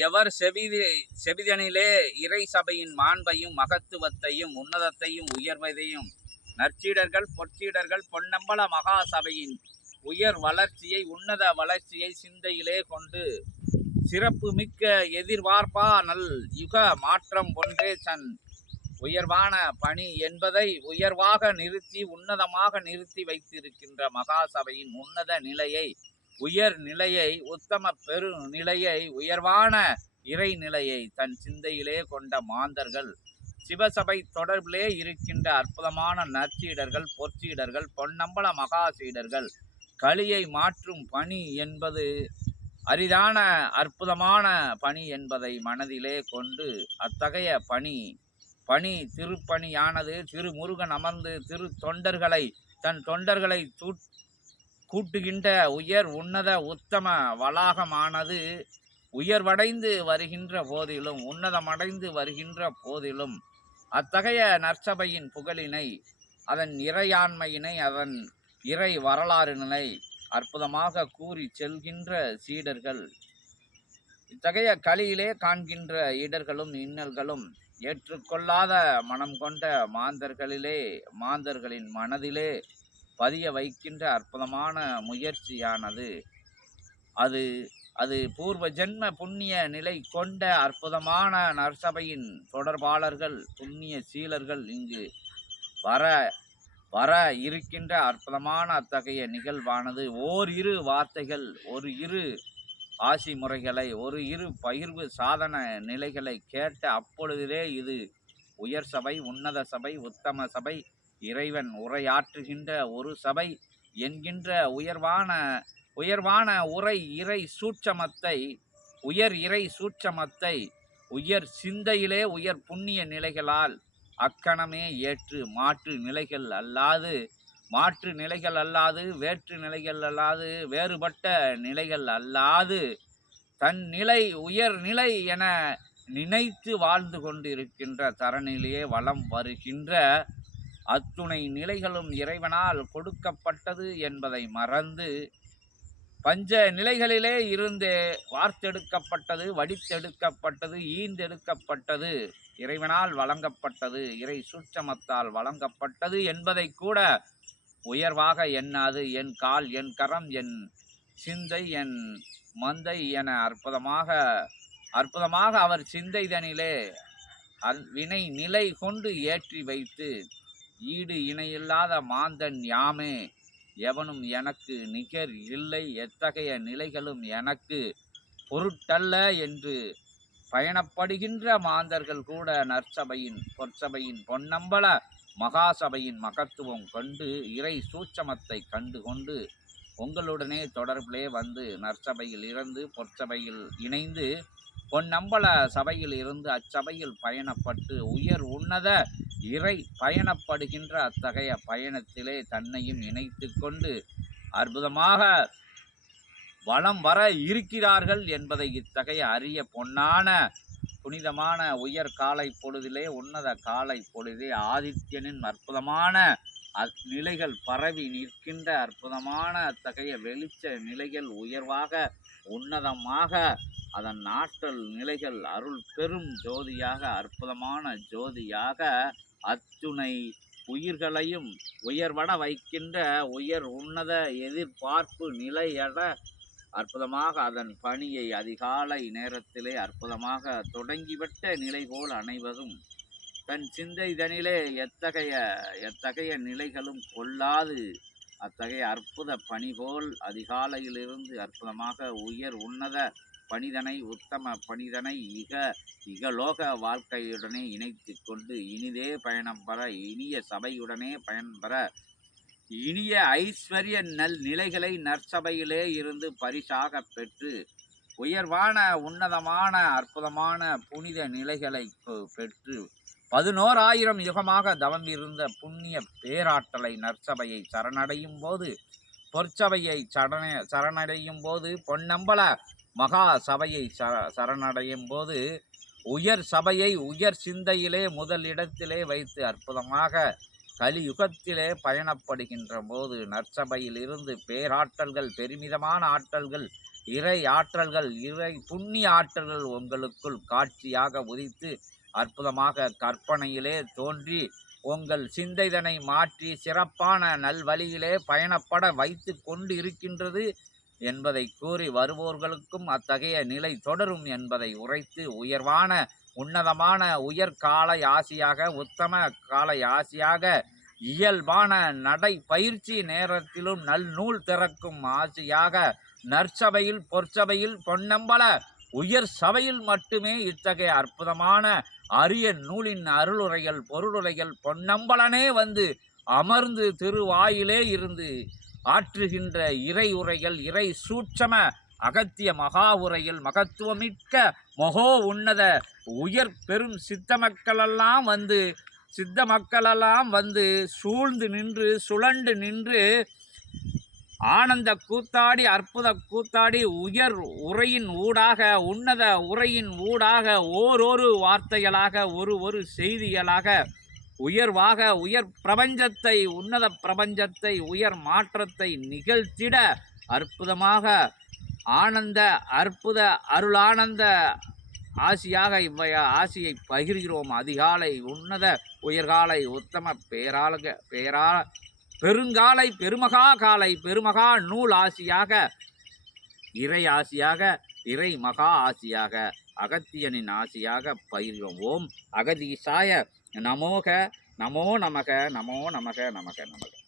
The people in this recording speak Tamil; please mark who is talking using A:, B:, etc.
A: எவர் செவிதி செவிதனிலே இறை சபையின் மாண்பையும் மகத்துவத்தையும் உன்னதத்தையும் உயர்வதையும் நற்சீடர்கள் பொற்சீடர்கள் பொன்னம்பல மகா சபையின் உயர் வளர்ச்சியை உன்னத வளர்ச்சியை சிந்தையிலே கொண்டு சிறப்பு மிக்க எதிர்பார்ப்பா நல் யுக மாற்றம் ஒன்றே தன் உயர்வான பணி என்பதை உயர்வாக நிறுத்தி உன்னதமாக நிறுத்தி வைத்திருக்கின்ற மகாசபையின் உன்னத நிலையை உயர் நிலையை உத்தம பெரு நிலையை உயர்வான இறைநிலையை தன் சிந்தையிலே கொண்ட மாந்தர்கள் சிவசபை தொடர்பிலே இருக்கின்ற அற்புதமான நற்சீடர்கள் பொற்சீடர்கள் பொன்னம்பல மகாசீடர்கள் களியை மாற்றும் பணி என்பது அரிதான அற்புதமான பணி என்பதை மனதிலே கொண்டு அத்தகைய பணி பணி திருப்பணியானது திருமுருகன் அமர்ந்து திரு தொண்டர்களை தன் தொண்டர்களை தூட் கூட்டுகின்ற உயர் உன்னத உத்தம வளாகமானது உயர்வடைந்து வருகின்ற போதிலும் உன்னதமடைந்து வருகின்ற போதிலும் அத்தகைய நற்சபையின் புகழினை அதன் இறையாண்மையினை அதன் இறை வரலாறினை அற்புதமாக கூறி செல்கின்ற சீடர்கள். இத்தகைய களியிலே காண்கின்ற இடர்களும் இன்னல்களும் ஏற்றுக்கொள்ளாத மனம் கொண்ட மாந்தர்களிலே மாந்தர்களின் மனதிலே பதிய வைக்கின்ற அற்புதமான முயற்சியானது. அது அது பூர்வ ஜென்ம புண்ணிய நிலை கொண்ட அற்புதமான நற்சபையின் தொடர்பாளர்கள் புண்ணிய சீலர்கள் இங்கு வர வர இருக்கின்ற அற்புதமான அத்தகைய நிகழ்வானது. ஓர் இரு வார்த்தைகள் ஒரு இரு ஆசி முறைகளை ஒரு இரு பகிர்வு சாதன நிலைகளை கேட்ட அப்பொழுதிலே இது உயர் சபை உன்னத சபை உத்தம சபை இறைவன் உரையாற்றுகின்ற ஒரு சபை என்கின்ற உயர்வான உயர்வான உரை இறை சூட்சமத்தை உயர் இறை சூட்சமத்தை உயர் சிந்தையிலே உயர் புண்ணிய நிலைகளால் அக்கணமே ஏற்று மாற்று நிலைகள் அல்லாது மாற்று நிலைகள் அல்லாது வேற்று நிலைகள் அல்லாது வேறுபட்ட நிலைகள் அல்லாது தன் நிலை உயர் நிலை என நினைத்து வாழ்ந்து கொண்டிருக்கின்ற தரநிலையே வலம் வருகின்ற அத்துணை நிலைகளும் இறைவனால் கொடுக்கப்பட்டது என்பதை மறந்து பஞ்ச நிலைகளிலே இருந்தே வார்த்தெடுக்கப்பட்டது வடித்தெடுக்கப்பட்டது ஈந்தெடுக்கப்பட்டது இறைவனால் வழங்கப்பட்டது இறை சூட்சமத்தால் வழங்கப்பட்டது என்பதை கூட உயர்வாக எண்ணாது என் கால் என் கரம் என் சிந்தை என் மந்தை என அற்புதமாக அற்புதமாக அவர் சிந்தைதனிலே அல் வினை நிலை கொண்டு ஏற்றி வைத்து ஈடு இணையில்லாத மாந்தன் யாமே. எவனும் எனக்கு நிகர் இல்லை. எத்தகைய நிலைகளும் எனக்கு பொருட்டல்ல என்று பயணப்படுகின்ற மாந்தர்கள் கூட நற்சபையின் பொற்சபையின் பொன்னம்பல மகாசபையின் மகத்துவம் கண்டு இறை சூட்சமத்தை கண்டு கொண்டு உங்களுடனே தொடர்பிலே வந்து நற்சபையில் இருந்து பொற்சபையில் இணைந்து பொன்னம்பல சபையில் இருந்து அச்சபையில் பயணப்பட்டு உயர் உன்னத இறை பயணப்படுகின்ற அத்தகைய பயணத்திலே தன்னையும் இணைத்து கொண்டு அற்புதமாக வளம் வர இருக்கிறார்கள் என்பதை இத்தகைய அரிய பொன்னான புனிதமான உயர் காலை பொழுதிலே உன்னத காலை பொழுதே ஆதித்யனின் அற்புதமான நிலைகள் பரவி நிற்கின்ற அற்புதமான அத்தகைய வெளிச்ச நிலைகள் உயர்வாக உன்னதமாக அதன் ஆற்றல் நிலைகள் அருள் பெரும் ஜோதியாக அற்புதமான ஜோதியாக அத்துணை உயிர்களையும் உயர்வட வைக்கின்ற உயர் உன்னத எதிர்பார்ப்பு நிலையட அற்புதமாக அதன் பணியை அதிகாலை நேரத்திலே அற்புதமாக தொடங்கிவிட்ட நிலை போல் அனைவரும் தன் சிந்தை தனிலே எத்தகைய எத்தகைய நிலைகளும் கொள்ளாது. அத்தகைய அற்புத பணி போல் அதிகாலையிலிருந்து அற்புதமாக உயர் உன்னத பணிதனை உத்தம பணிதனை இக இகலோக வாழ்க்கையுடனே இணைத்து கொண்டு இனிதே பயணம் பெற இனிய சபையுடனே பயன்பெற இனிய ஐஸ்வர்ய நல் நிலைகளை நற்சபையிலே இருந்து பரிசாக பெற்று உயர்வான உன்னதமான அற்புதமான புனித நிலைகளை பெற்று பதினோராயிரம் யுகமாக தவம் இருந்த புண்ணிய பேராற்றலை நற்சபையை சரணடையும் போது பொற்சபையை சரண சரணடையும் போது பொன்னம்பல மகா சபையை ச சரணடையும் போது உயர் சபையை உயர் சிந்தையிலே முதல் இடத்திலே வைத்து அற்புதமாக கலியுகத்திலே பயணப்படுகின்ற போது நற்சபையில் இருந்து பேராற்றல்கள் பெருமிதமான ஆற்றல்கள் இறை ஆற்றல்கள் இறை புண்ணிய ஆற்றல்கள் உங்களுக்குள் காட்சியாக உதித்து அற்புதமாக கற்பனையிலே தோன்றி உங்கள் சிந்தைதனை மாற்றி சிறப்பான நல்வழியிலே பயணப்பட வைத்து கொண்டு இருக்கின்றது என்பதை கூறி வருவோர்களுக்கும் அத்தகைய நிலை தொடரும் என்பதை உரைத்து உயர்வான உன்னதமான உயர் காலை ஆசியாக உத்தம காலை ஆசியாக இயல்பான நடை பயிற்சி நேரத்திலும் நல் நூல் திறக்கும் ஆசியாக நற்சபையில் பொற்சபையில் பொன்னம்பல உயர் சபையில் மட்டுமே இத்தகைய அற்புதமான அரிய நூலின் அருளுரைகள் பொருளுரைகள் பொன்னம்பலனே வந்து அமர்ந்து திருவாயிலே இருந்து ஆற்றுகின்ற இறை உரைகள் இறை சூட்சம அகத்திய மகா உரையில் மகத்துவமிக்க மகோ உன்னத உயர் பெரும் சித்த மக்களெல்லாம் வந்து சித்த மக்களெல்லாம் வந்து சூழ்ந்து நின்று சுழண்டு நின்று ஆனந்த கூத்தாடி அற்புத கூத்தாடி உயர் உரையின் ஊடாக உன்னத உரையின் ஊடாக ஓரொரு வார்த்தைகளாக ஒரு ஒரு செய்திகளாக உயர்வாக உயர் பிரபஞ்சத்தை உன்னத பிரபஞ்சத்தை உயர் மாற்றத்தை நிகழ்த்திட அற்புதமாக ஆனந்த அற்புத அருளானந்த ஆசியாக இவ்வைய ஆசியை பகிர்கிறோம். அதிகாலை உன்னத உயர்காலை உத்தம பேராளக பேரா பெருங்காலை பெருமகா காலை பெருமகா நூல் ஆசியாக இறை ஆசியாக இறை மகா ஆசியாக. அகத்தியனின் ஆசியாக பயிர்வோம் அகதீசாய நமோக நமோ நமக நமோ நமக நமக நமக.